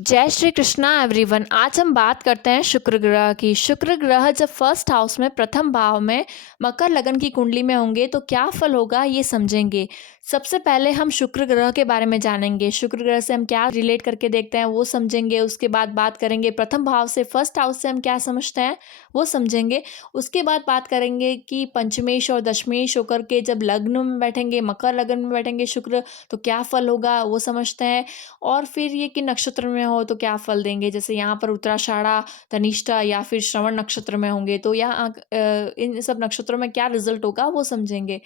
जय श्री कृष्णा एवरीवन। आज हम बात करते हैं शुक्र ग्रह की। शुक्र ग्रह जब फर्स्ट हाउस में प्रथम भाव में मकर लगन की कुंडली में होंगे तो क्या फल होगा ये समझेंगे। सबसे पहले हम शुक्र ग्रह के बारे में जानेंगे। शुक्र ग्रह से हम क्या रिलेट करके देखते हैं वो समझेंगे। उसके बाद बात करेंगे प्रथम भाव से, फर्स्ट हाउस से हम क्या समझते हैं वो समझेंगे। उसके बाद बात करेंगे कि पंचमेश और दशमेश होकर के जब लग्न में बैठेंगे, मकर लगन में बैठेंगे शुक्र, तो क्या फल होगा वो समझते हैं। और फिर ये कि नक्षत्र में हो तो क्या फल देंगे, जैसे यहाँ पर उत्तराषाढ़ा, धनिष्ठा या फिर श्रवण नक्षत्र में होंगे तो यहाँ इन सब नक्षत्रों में क्या रिजल्ट होगा वो समझेंगे।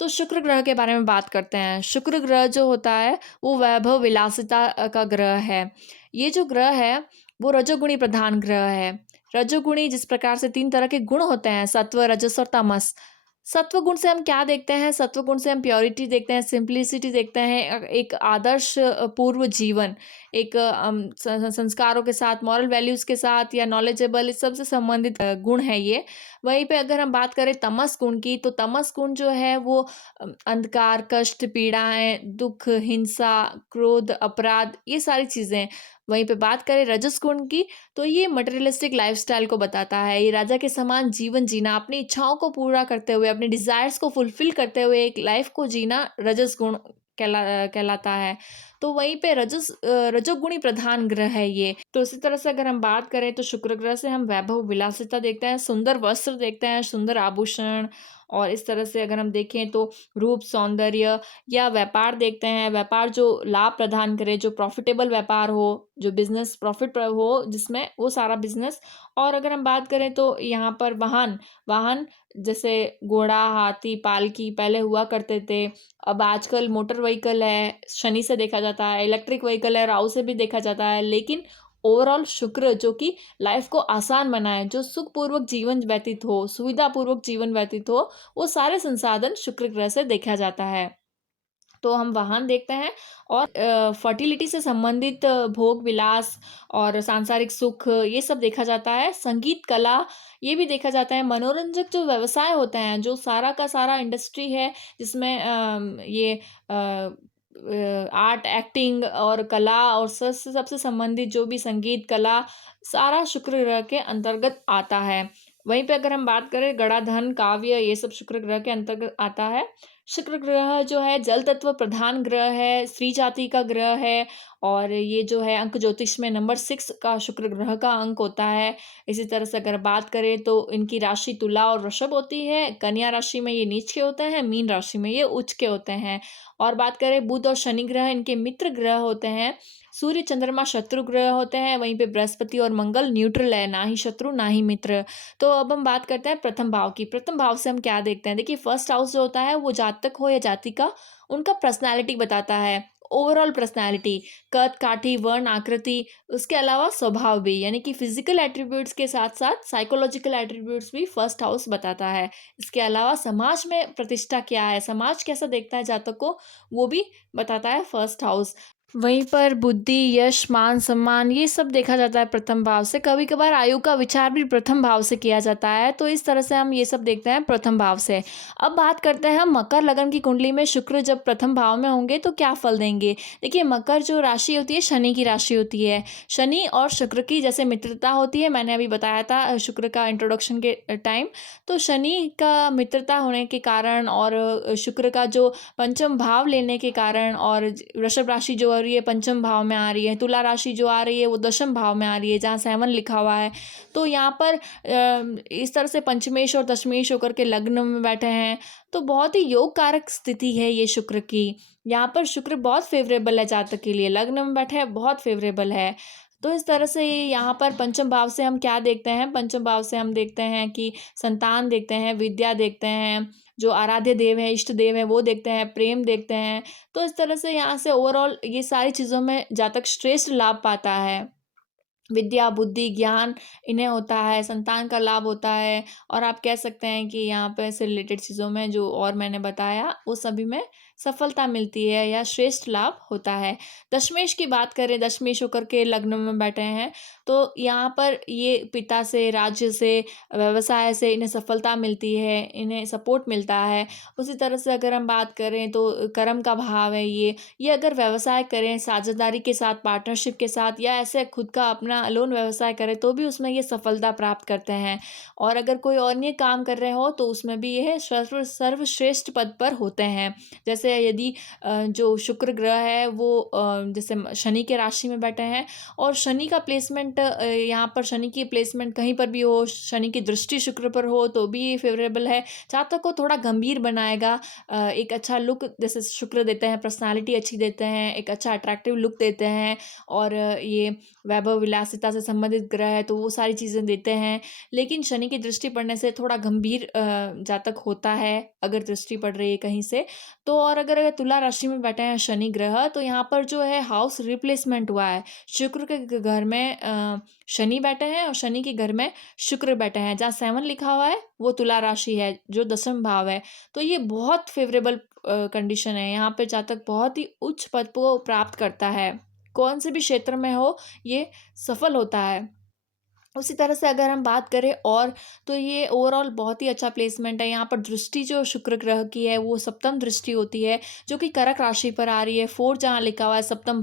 तो शुक्र ग्रह के बारे में बात करते हैं। शुक्र ग्रह जो होता है वो वैभव विलासिता का ग्रह है। ये जो ग्रह है वो रजोगुणी प्रधान ग्रह है। रजोगुणी जिस प्रकार से 3 तरह के गुण होते हैं, सत्व, रजस और तमस। सत्व गुण से हम क्या देखते हैं? सत्व गुण से हम प्योरिटी देखते हैं, सिंप्लिसिटी देखते हैं, एक आदर्श पूर्व जीवन, एक संस्कारों के साथ, मॉरल वैल्यूज़ के साथ या नॉलेजेबल, इस सब से संबंधित गुण है ये। वहीं पे अगर हम बात करें तमस गुण की, तो तमस गुण जो है वो अंधकार, कष्ट, पीड़ाएँ, दुःख, हिंसा, क्रोध, अपराध, ये सारी चीज़ें। वहीं पे बात करें रजस गुण की, तो ये मटेरियलिस्टिक लाइफ़स्टाइल को बताता है। ये राजा के समान जीवन जीना, अपनी इच्छाओं को पूरा करते हुए, अपने डिज़ायर्स को फुलफ़िल करते हुए एक लाइफ़ को जीना रजस गुण कहलाता है। तो वहीं पे रजोगुणी प्रधान ग्रह है ये। तो इसी तरह से अगर हम बात करें तो शुक्र ग्रह से हम वैभव विलासिता देखते हैं, सुंदर वस्त्र देखते हैं, सुंदर आभूषण, और इस तरह से अगर हम देखें तो रूप, सौंदर्य या व्यापार देखते हैं। व्यापार जो लाभ प्रदान करे, जो प्रॉफ़िटेबल व्यापार हो, जो बिज़नेस प्रॉफ़िट हो जिसमें, वो सारा बिज़नेस। और अगर हम बात करें तो यहाँ पर वाहन वाहन जैसे घोड़ा, हाथी, पालकी पहले हुआ करते थे। अब आजकल मोटर व्हीकल है, शनि से देखा जाता है, इलेक्ट्रिक व्हीकल है, राहु से भी देखा जाता है। लेकिन ओवरऑल शुक्र जो कि लाइफ को आसान बनाए, जो सुखपूर्वक जीवन व्यतीत हो, सुविधापूर्वक जीवन व्यतीत हो, वो सारे संसाधन शुक्र ग्रह से देखा जाता है। तो हम वाहन देखते हैं, और फर्टिलिटी से संबंधित भोग विलास और सांसारिक सुख, ये सब देखा जाता है। संगीत, कला, ये भी देखा जाता है। मनोरंजक जो व्यवसाय होते हैं, जो सारा का सारा इंडस्ट्री है जिसमें ये आर्ट, एक्टिंग और कला और सबसे संबंधित जो भी संगीत, कला, सारा शुक्र ग्रह के अंतर्गत आता है। वहीं पे अगर हम बात करें गणाधन, काव्य, ये सब शुक्र ग्रह के अंतर्गत आता है। शुक्र ग्रह जो है जल तत्व प्रधान ग्रह है, स्त्री जाति का ग्रह है, और ये जो है अंक ज्योतिष में नंबर 6 का शुक्र ग्रह का अंक होता है। इसी तरह से अगर बात करें तो इनकी राशि तुला और वृषभ होती है। कन्या राशि में ये नीच के होते हैं, मीन राशि में ये उच्च के होते हैं। और बात करें बुध और शनि ग्रह, इनके मित्र ग्रह होते हैं। सूर्य, चंद्रमा शत्रु ग्रह होते हैं। वहीं पे बृहस्पति और मंगल न्यूट्रल है, ना ही शत्रु ना ही मित्र। तो अब हम बात करते हैं प्रथम भाव की। प्रथम भाव से हम क्या देखते हैं? देखिए, फर्स्ट हाउस जो होता है वो जातक हो या जातिका, उनका पर्सनैलिटी बताता है। ओवरऑल पर्सनैलिटी, कद, काठी, वर्ण, आकृति, उसके अलावा स्वभाव भी, यानी कि फिजिकल एट्रीब्यूट्स के साथ साथ साइकोलॉजिकल एट्रीब्यूट्स भी फर्स्ट हाउस बताता है। इसके अलावा समाज में प्रतिष्ठा क्या है, समाज कैसा देखता है जातक को, वो भी बताता है फर्स्ट हाउस। वहीं पर बुद्धि, यश, मान, सम्मान, ये सब देखा जाता है प्रथम भाव से। कभी कभार आयु का विचार भी प्रथम भाव से किया जाता है। तो इस तरह से हम ये सब देखते हैं प्रथम भाव से। अब बात करते हैं हम मकर लगन की कुंडली में शुक्र जब प्रथम भाव में होंगे तो क्या फल देंगे। देखिए, मकर जो राशि होती है शनि की राशि होती है। शनि और शुक्र की जैसे मित्रता होती है, मैंने अभी बताया था शुक्र का इंट्रोडक्शन के टाइम। तो शनि का मित्रता होने के कारण और शुक्र का जो पंचम भाव लेने के कारण, और वृषभ राशि जो रही है पंचम भाव में आ रही है, तुला राशि जो आ रही है वो दशम भाव में आ रही है जहाँ 7 लिखा हुआ है। तो यहाँ पर इस तरह से पंचमेश और दशमेश होकर के लग्न में बैठे हैं, तो बहुत ही योग कारक स्थिति है ये शुक्र की। यहाँ पर शुक्र बहुत फेवरेबल है जातक के लिए, लग्न में बैठे हैं, बहुत फेवरेबल है। तो इस तरह से यहाँ पर पंचम भाव से हम क्या देखते हैं? पंचम भाव से हम देखते हैं कि संतान देखते हैं, विद्या देखते हैं, जो आराध्य देव है, इष्ट देव है, वो देखते हैं, प्रेम देखते हैं। तो इस तरह से यहाँ से ओवरऑल ये सारी चीज़ों में जातक श्रेष्ठ लाभ पाता है। विद्या, बुद्धि, ज्ञान इन्हें होता है, संतान का लाभ होता है, और आप कह सकते हैं कि यहाँ पे इससे रिलेटेड चीज़ों में जो और मैंने बताया वो सभी में सफलता मिलती है या श्रेष्ठ लाभ होता है। दशमेश की बात करें, दशमेश होकर के लग्न में बैठे हैं, तो यहाँ पर ये पिता से, राज्य से, व्यवसाय से इन्हें सफलता मिलती है, इन्हें सपोर्ट मिलता है। उसी तरह से अगर हम बात करें तो कर्म का भाव है ये अगर व्यवसाय करें साझेदारी के साथ, पार्टनरशिप के साथ या ऐसे खुद का अपना अलोन व्यवसाय करें तो भी उसमें ये सफलता प्राप्त करते हैं। और अगर कोई अन्य काम कर रहे हो तो उसमें भी यह सर्वश्रेष्ठ पद पर होते हैं। जैसे यदि जो शुक्र ग्रह है वो जैसे शनि के राशि में बैठे हैं और शनि का प्लेसमेंट यहाँ पर शनि की प्लेसमेंट कहीं पर भी हो, शनि की दृष्टि शुक्र पर हो तो भी ये फेवरेबल है। जातक को थोड़ा गंभीर बनाएगा, एक अच्छा लुक जैसे शुक्र देते हैं, पर्सनालिटी अच्छी देते हैं, एक अच्छा अट्रैक्टिव लुक देते हैं और ये वैभव विलासिता से संबंधित ग्रह है तो वो सारी चीज़ें देते हैं। लेकिन शनि की दृष्टि पड़ने से थोड़ा गंभीर जातक होता है अगर दृष्टि पड़ रही है कहीं से। तो और अगर तुला राशि में बैठे हैं शनि ग्रह तो यहाँ पर जो है हाउस रिप्लेसमेंट हुआ है। शुक्र के घर में शनि बैठे हैं और शनि के घर में शुक्र बैठे हैं। जहाँ 7 लिखा हुआ है वो तुला राशि है जो दशम भाव है। तो ये बहुत फेवरेबल कंडीशन है। यहाँ पे जातक बहुत ही उच्च पद को प्राप्त करता है। कौन से भी क्षेत्र में हो ये सफल होता है। उसी तरह से अगर हम बात करें और तो ये ओवरऑल बहुत ही अच्छा प्लेसमेंट है। यहाँ पर दृष्टि जो शुक्र ग्रह की है वो सप्तम दृष्टि होती है जो कि कर्क राशि पर आ रही है। 4 जहाँ लिखा हुआ है सप्तम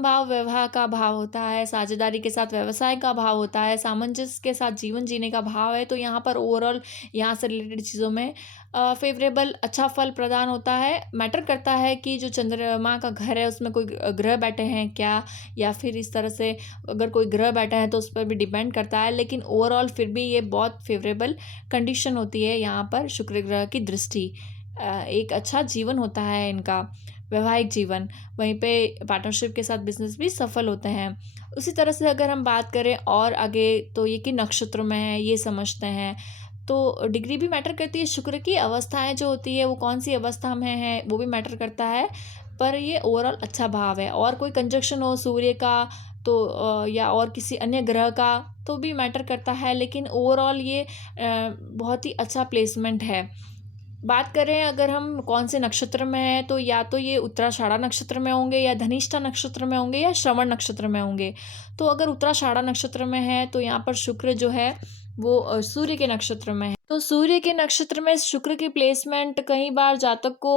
भाव व्यवहार का भाव होता है, साझेदारी के साथ व्यवसाय का भाव होता है, सामंजस्य के साथ जीवन जीने का भाव है। तो यहाँ पर ओवरऑल यहाँ से रिलेटेड चीज़ों में फेवरेबल अच्छा फल प्रदान होता है। मैटर करता है कि जो चंद्रमा का घर है उसमें कोई ग्रह बैठे हैं क्या, या फिर इस तरह से अगर कोई ग्रह बैठा है तो उस पर भी डिपेंड करता है। लेकिन ओवरऑल फिर भी ये बहुत फेवरेबल कंडीशन होती है यहाँ पर शुक्र ग्रह की दृष्टि। एक अच्छा जीवन होता है इनका, वैवाहिक जीवन। वहीं पे पार्टनरशिप के साथ बिजनेस भी सफल होते हैं। उसी तरह से अगर हम बात करें और आगे तो ये कि नक्षत्र में है ये समझते हैं। तो डिग्री भी मैटर करती है, शुक्र की अवस्थाएं जो होती है वो कौन सी अवस्था में है वो भी मैटर करता है। पर ये ओवरऑल अच्छा भाव है। और कोई कंजक्शन हो सूर्य का तो या और किसी अन्य ग्रह का तो भी मैटर करता है। लेकिन ओवरऑल ये बहुत ही अच्छा प्लेसमेंट है। बात करें अगर हम कौन से नक्षत्र में हैं तो या तो ये उत्तराषाढ़ा नक्षत्र में होंगे या धनिष्ठा नक्षत्र में होंगे या श्रवण नक्षत्र में होंगे। तो अगर उत्तराषाढ़ा नक्षत्र में है तो यहाँ पर शुक्र जो है वो सूर्य के नक्षत्र में है। तो सूर्य के नक्षत्र में शुक्र की प्लेसमेंट कई बार जातक को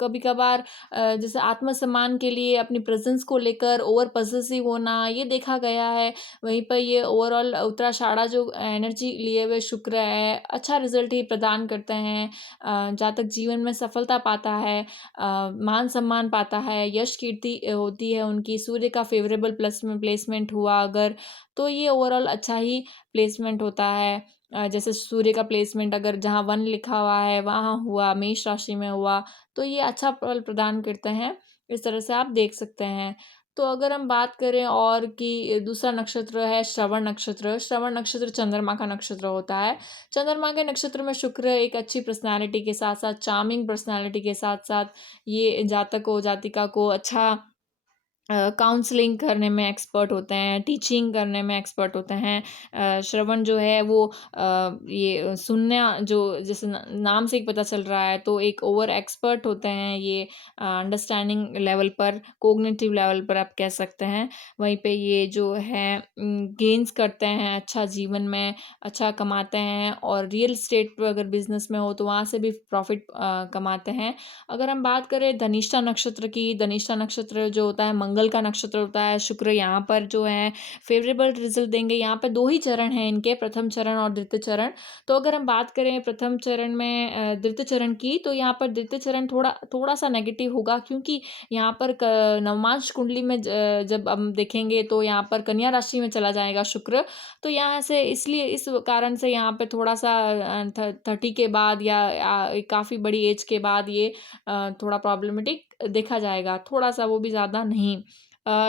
कभी कभार जैसे आत्मसम्मान के लिए अपनी प्रेजेंस को लेकर ओवर पॉसेसिव होना ये देखा गया है। वहीं पर ये ओवरऑल उत्तराषाढ़ा जो एनर्जी लिए हुए शुक्र है अच्छा रिजल्ट ही प्रदान करते हैं। जातक जीवन में सफलता पाता है, मान सम्मान पाता है, यश कीर्ति होती है उनकी। सूर्य का फेवरेबल प्लस में प्लेसमेंट हुआ अगर तो ये ओवरऑल अच्छा ही प्लेसमेंट होता है। जैसे सूर्य का प्लेसमेंट अगर जहाँ 1 लिखा हुआ है वहाँ हुआ, मेष राशि में हुआ तो ये अच्छा फल प्रदान करते हैं। इस तरह से आप देख सकते हैं। तो अगर हम बात करें और कि दूसरा नक्षत्र है श्रवण नक्षत्र। श्रवण नक्षत्र चंद्रमा का नक्षत्र होता है। चंद्रमा के नक्षत्र में शुक्र एक अच्छी पर्सनैलिटी के साथ-साथ, चार्मिंग पर्सनैलिटी के साथ-साथ ये जातक को, जातिका को अच्छा काउंसलिंग करने में एक्सपर्ट होते हैं, टीचिंग करने में एक्सपर्ट होते हैं। श्रवण जो है वो ये सुनना जो जैसे नाम से ही पता चल रहा है तो एक ओवर एक्सपर्ट होते हैं ये अंडरस्टैंडिंग लेवल पर, कॉग्निटिव लेवल पर आप कह सकते हैं। वहीं पे ये जो है गेन्स करते हैं अच्छा जीवन में, अच्छा कमाते हैं और रियल एस्टेट अगर बिज़नेस में हो तो वहाँ से भी प्रॉफ़िट कमाते हैं। अगर हम बात करें धनिष्ठा नक्षत्र की, धनिष्ठा नक्षत्र जो होता है मंगल का नक्षत्र होता है। शुक्र यहाँ पर जो है फेवरेबल रिजल्ट देंगे। यहाँ पे 2 ही चरण हैं इनके, प्रथम चरण और द्वितीय चरण। तो अगर हम बात करें प्रथम चरण में द्वितीय चरण की तो यहाँ पर द्वितीय चरण थोड़ा-सा नेगेटिव होगा क्योंकि यहाँ पर क नवमांश कुंडली में जब हम देखेंगे तो यहाँ पर कन्या राशि में चला जाएगा शुक्र। तो यहाँ से इसलिए इस कारण से यहाँ पे थोड़ा-सा 30 के बाद या काफ़ी बड़ी एज के बाद ये थोड़ा प्रॉब्लमेटिक देखा जाएगा, थोड़ा-सा वो भी ज़्यादा नहीं।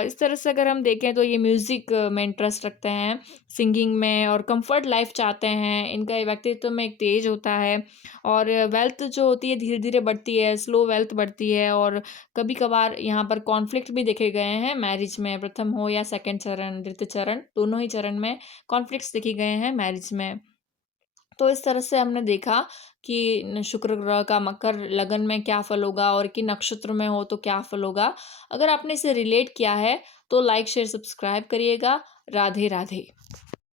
इस तरह से अगर हम देखें तो ये म्यूज़िक में इंटरेस्ट रखते हैं, सिंगिंग में और कम्फ़र्ट लाइफ़ चाहते हैं। इनका ये व्यक्तित्व में एक तेज होता है और वेल्थ जो होती है धीरे-धीरे बढ़ती है, स्लो वेल्थ बढ़ती है और कभी-कभार यहाँ पर कॉन्फ्लिक्ट भी देखे गए हैं मैरिज में, प्रथम हो या सेकंड चरण, द्वितीय चरण, दोनों ही चरण में कॉन्फ्लिक्ट्स देखे गए हैं मैरिज में। तो इस तरह से हमने देखा कि शुक्र ग्रह का मकर लगन में क्या फल होगा और कि नक्षत्र में हो तो क्या फल होगा। अगर आपने इसे रिलेट किया है तो लाइक शेयर सब्सक्राइब करिएगा। राधे राधे।